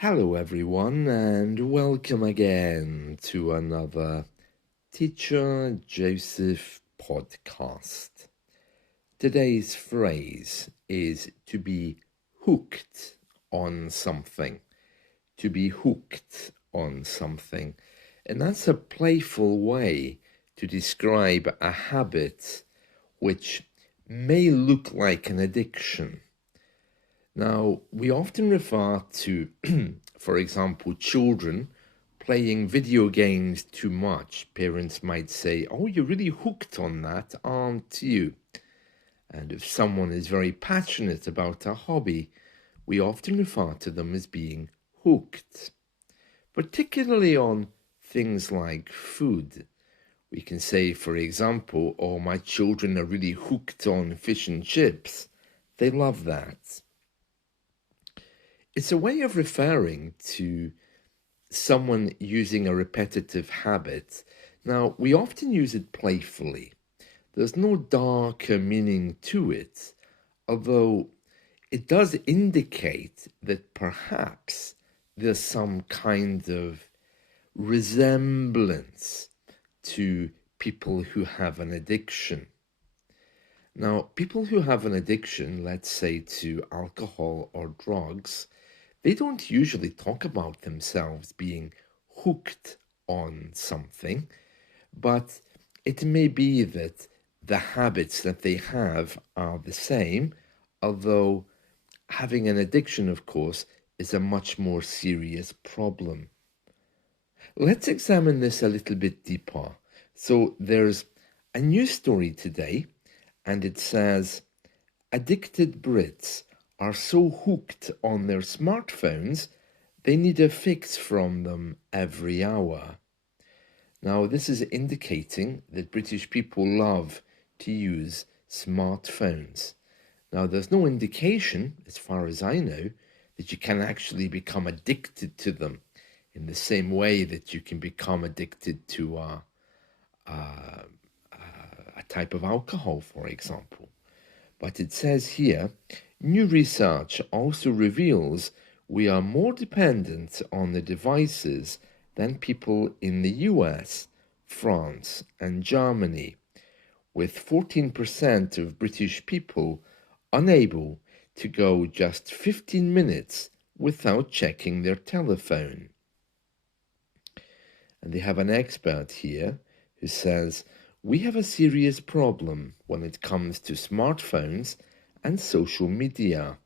Hello, everyone, and welcome again to another Teacher Joseph podcast. Today's phrase is to be hooked on something. To be hooked on something. And that's a playful way to describe a habit which may look like an addiction. Now, we often refer to, for example, children playing video games too much. Parents might say, "Oh, you're really hooked on that, aren't you?" And if someone is very passionate about a hobby, we often refer to them as being hooked, particularly on things like food. We can say, for example, "Oh, my children are really hooked on fish and chips. They love that." It's a way of referring to someone using a repetitive habit. Now, we often use it playfully. There's no darker meaning to it, although it does indicate that perhaps there's some kind of resemblance to people who have an addiction. Now, people who have an addiction, let's say to alcohol or drugs, they don't usually talk about themselves being hooked on something, but it may be that the habits that they have are the same, although having an addiction, of course, is a much more serious problem. Let's examine this a little bit deeper. So there's a news story today, and it says, "Addicted Brits are so hooked on their smartphones, they need a fix from them every hour." Now, this is indicating that British people love to use smartphones. Now, there's no indication, as far as I know, that you can actually become addicted to them in the same way that you can become addicted to a type of alcohol, for example. But it says here, new research also reveals we are more dependent on the devices than people in the US, France, and Germany, with 14% of British people unable to go just 15 minutes without checking their telephone. And they have an expert here who says, "We have a serious problem when it comes to smartphones and social media.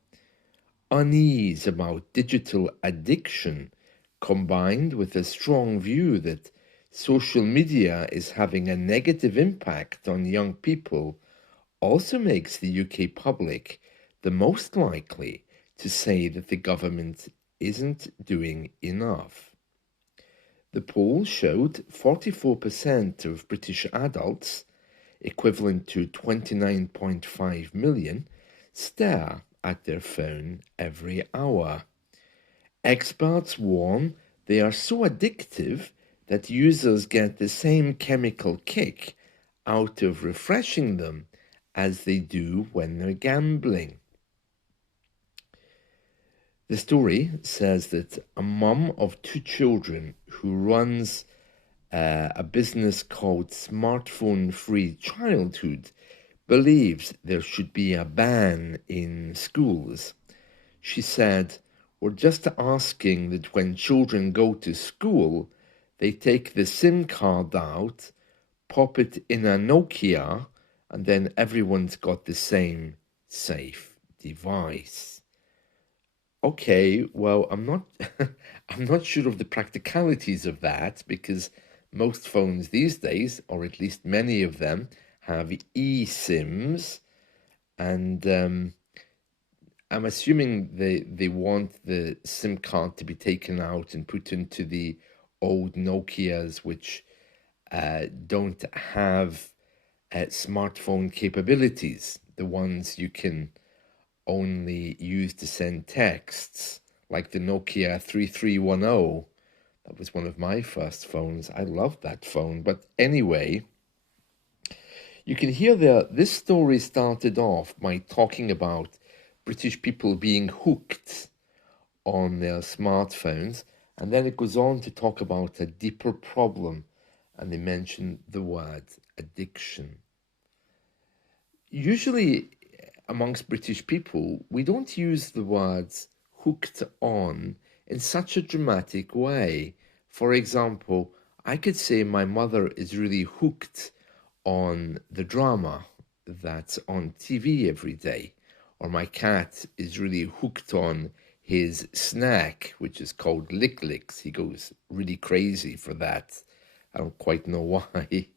Unease about digital addiction, combined with a strong view that social media is having a negative impact on young people, also makes the UK public the most likely to say that the government isn't doing enough." The poll showed 44% of British adults, equivalent to 29.5 million, stare at their phone every hour. Experts warn they are so addictive that users get the same chemical kick out of refreshing them as they do when they're gambling. The story says that a mum of two children who runs a business called Smartphone Free Childhood believes there should be a ban in schools. She said, "We're just asking that when children go to school, they take the SIM card out, pop it in a Nokia, and then everyone's got the same safe device." Okay, well, I'm not I'm not sure of the practicalities of that, because most phones these days, or at least many of them, have eSIMs, and I'm assuming they want the SIM card to be taken out and put into the old Nokias, which don't have smartphone capabilities, the ones you can only use to send texts, like the Nokia 3310. That was one of my first phones. I loved that phone. But anyway, you can hear this story started off by talking about British people being hooked on their smartphones. And then it goes on to talk about a deeper problem, and they mention the word addiction. Usually, amongst British people, we don't use the words hooked on in such a dramatic way. For example, I could say my mother is really hooked on the drama that's on TV every day, or my cat is really hooked on his snack, which is called Lick Licks. He goes really crazy for that. I don't quite know why.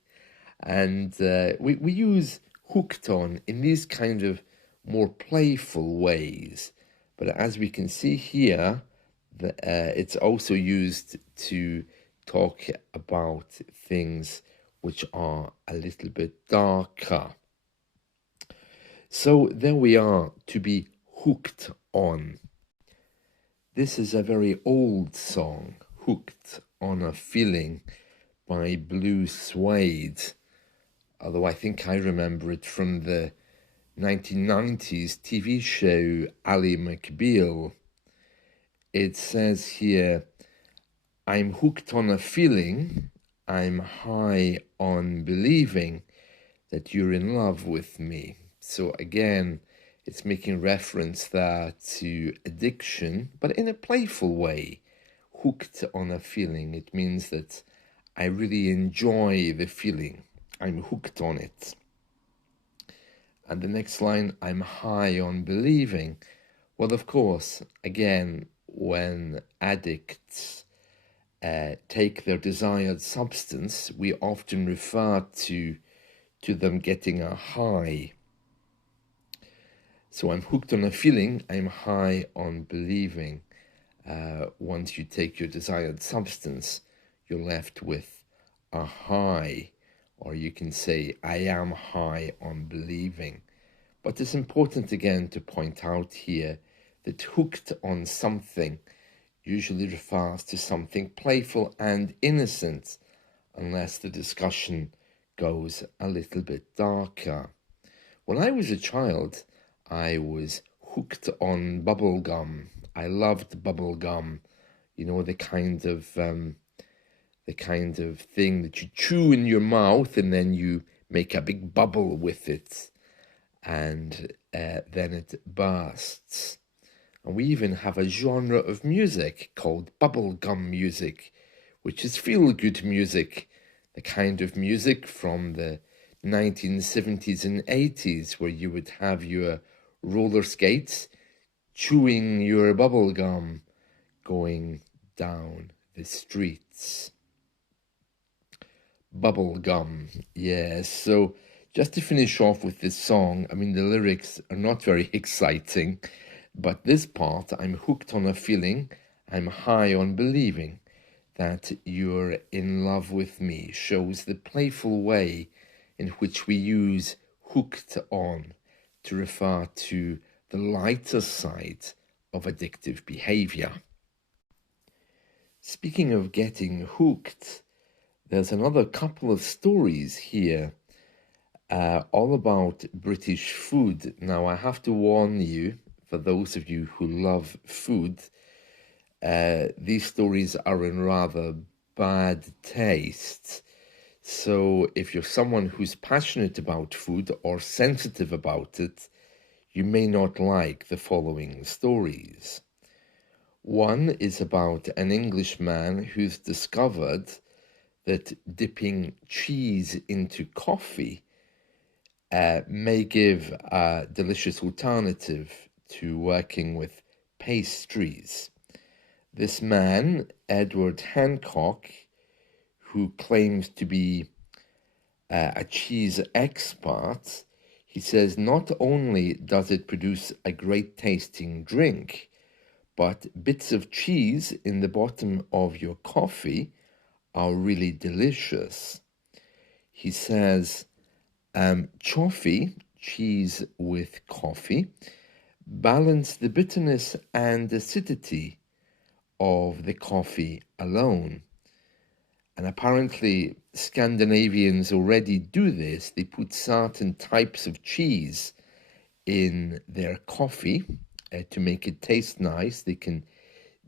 And we use hooked on in these kind of more playful ways. But as we can see here, it's also used to talk about things which are a little bit darker. So there we are, to be hooked on. This is a very old song, Hooked on a Feeling by Blue Suede. Although I think I remember it from the 1990s TV show Ally McBeal. It says here, I'm hooked on a feeling, I'm high on believing that you're in love with me. So again, it's making reference there to addiction, but in a playful way. Hooked on a feeling, it means that I really enjoy the feeling. I'm hooked on it. And the next line, I'm high on believing. Well, of course, again, when addicts take their desired substance, we often refer to them getting a high. So I'm hooked on a feeling, I'm high on believing. Once you take your desired substance, you're left with a high. Or you can say, I am high on believing. But it's important again to point out here that hooked on something usually refers to something playful and innocent, unless the discussion goes a little bit darker. When I was a child, I was hooked on bubble gum. I loved bubble gum, you know, the kind of thing that you chew in your mouth and then you make a big bubble with it, and then it bursts. And we even have a genre of music called bubblegum music, which is feel-good music, the kind of music from the 1970s and 80s where you would have your roller skates chewing your bubblegum going down the streets. Bubblegum, yes. So just to finish off with this song, I mean, the lyrics are not very exciting, but this part, I'm hooked on a feeling, I'm high on believing that you're in love with me, shows the playful way in which we use hooked on to refer to the lighter side of addictive behavior. Speaking of getting hooked, there's another couple of stories here, all about British food. Now, I have to warn you, for those of you who love food, these stories are in rather bad taste. So if you're someone who's passionate about food or sensitive about it, you may not like the following stories. One is about an Englishman who's discovered that dipping cheese into coffee may give a delicious alternative to working with pastries. This man, Edward Hancock, who claims to be a cheese expert, he says not only does it produce a great tasting drink, but bits of cheese in the bottom of your coffee are really delicious. He says, Choffee, cheese with coffee, balance the bitterness and acidity of the coffee alone. And apparently Scandinavians already do this. They put certain types of cheese in their coffee to make it taste nice. They can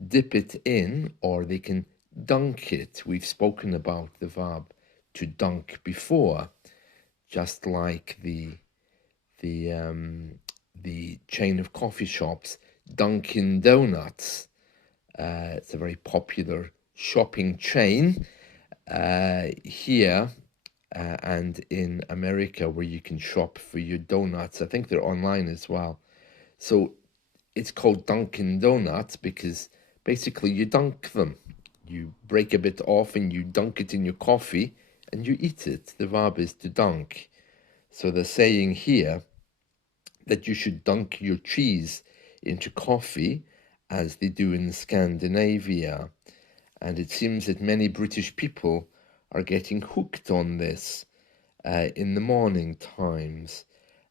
dip it in, or they can dunk it. We've spoken about the verb to dunk before, just like the chain of coffee shops, Dunkin' Donuts. It's a very popular shopping chain here and in America, where you can shop for your donuts. I think they're online as well. So it's called Dunkin' Donuts because basically you dunk them. You break a bit off and you dunk it in your coffee and you eat it. The verb is to dunk. So they're saying here that you should dunk your cheese into coffee as they do in Scandinavia. And it seems that many British people are getting hooked on this in the morning times.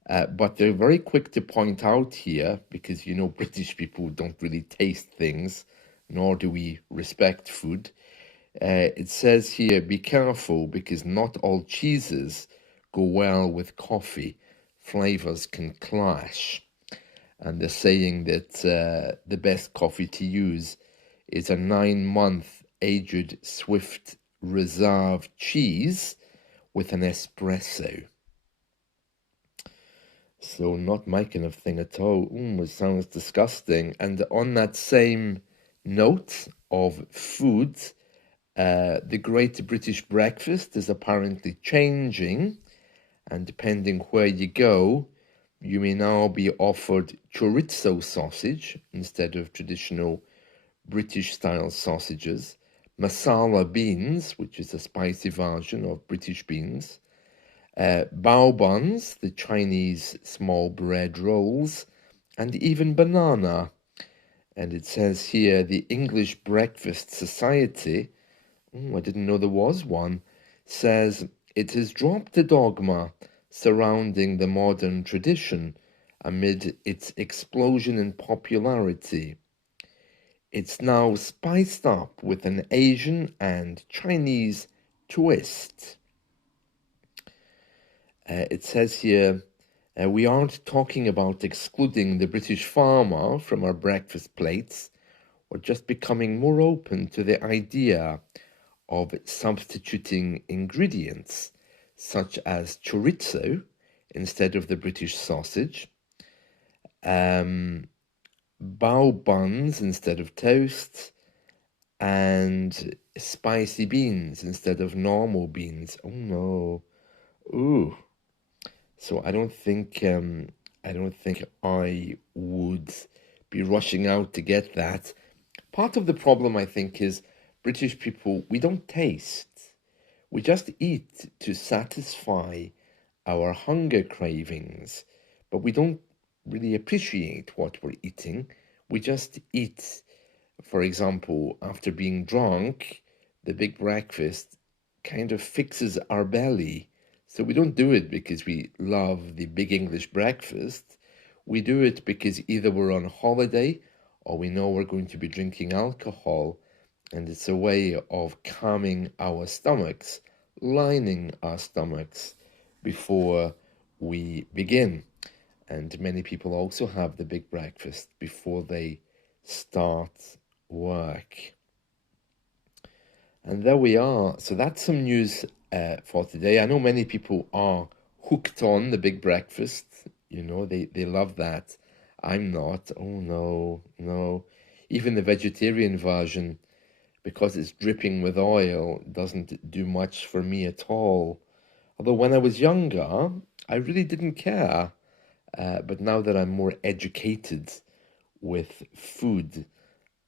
But they're very quick to point out here, because you know British people don't really taste things, nor do we respect food. It says here, be careful, because not all cheeses go well with coffee. Flavors can clash. And they're saying that the best coffee to use is a 9-month aged Swift Reserve cheese with an espresso. So not my kind of thing at all. It sounds disgusting. And on that same note of food, the Great British Breakfast is apparently changing, and depending where you go, you may now be offered chorizo sausage instead of traditional British-style sausages, masala beans, which is a spicy version of British beans, bao buns, the Chinese small bread rolls, and even banana. And it says here, the English Breakfast Society, I didn't know there was one, says it has dropped the dogma surrounding the modern tradition amid its explosion in popularity. It's now spiced up with an Asian and Chinese twist. It says here, we aren't talking about excluding the British farmer from our breakfast plates. We're just becoming more open to the idea of substituting ingredients, such as chorizo instead of the British sausage, bao buns instead of toast, and spicy beans instead of normal beans. Oh no. Ooh. So I don't think I would be rushing out to get that. Part of the problem, I think, is British people, we don't taste. We just eat to satisfy our hunger cravings, but we don't really appreciate what we're eating. We just eat. For example, after being drunk, the big breakfast kind of fixes our belly. So we don't do it because we love the big English breakfast. We do it because either we're on holiday or we know we're going to be drinking alcohol, and it's a way of calming our stomachs, lining our stomachs before we begin. And many people also have the big breakfast before they start work. And there we are. So that's some news for today. I know many people are hooked on the big breakfast. You know, they love that. I'm not. Oh, no, no. Even the vegetarian version, because it's dripping with oil, doesn't do much for me at all. Although when I was younger, I really didn't care. But now that I'm more educated with food,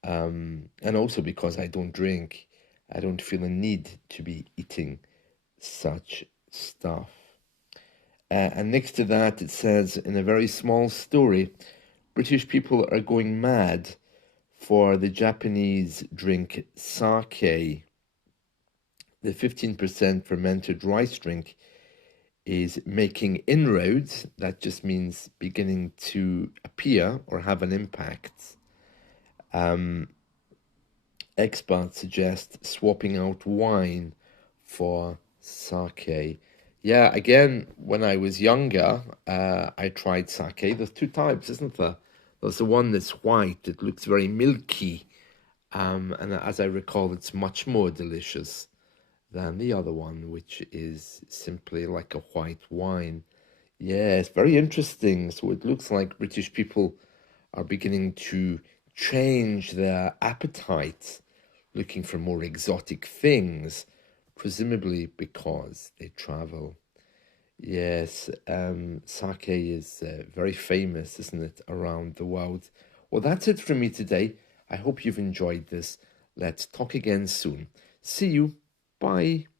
and also because I don't drink, I don't feel a need to be eating such stuff. And next to that, it says, in a very small story, British people are going mad for the Japanese drink sake. The 15% fermented rice drink is making inroads. That just means beginning to appear or have an impact. Experts suggest swapping out wine for sake. Yeah, again, when I was younger, I tried sake. There's two types, isn't there? There's the one that's white, it looks very milky, And as I recall, it's much more delicious than the other one, which is simply like a white wine. Yeah, it's very interesting. So it looks like British people are beginning to change their appetites, looking for more exotic things, presumably because they travel. Yes, sake is very famous, isn't it, around the world? Well, that's it from me today. I hope you've enjoyed this. Let's talk again soon. See you. Bye.